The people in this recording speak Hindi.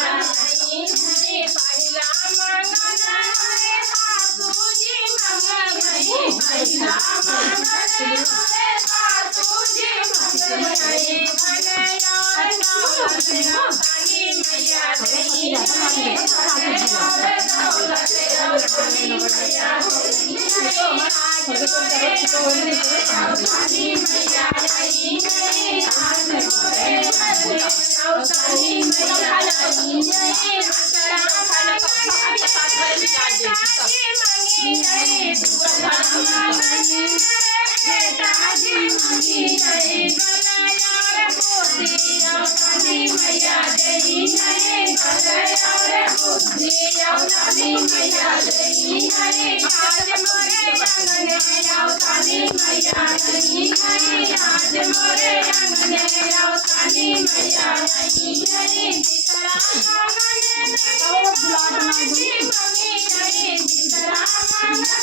मैया नहीं है पहिला मंगल हरे सासुजी मंगल नहीं पहिला मंगल हरे सासुजी मंगल नहीं बनया दौलत अवतानी मैया नहीं है दौलत अवतानी मैया नहीं है आज मोरे अवतानी मैया नहीं है आज मोरे अवतानी मैया नहीं है बेटाजी मंगी नहीं बनया बुद्धि अवतानी मैया नहीं है बनया बुद्धि अवतानी मैया नहीं है आज मोरे अंगने अवतानी मैया नहीं है आज मोरे अंगने अवतानी मैया नहीं है जितरा मंगने मंगी नहीं जितरा मंगने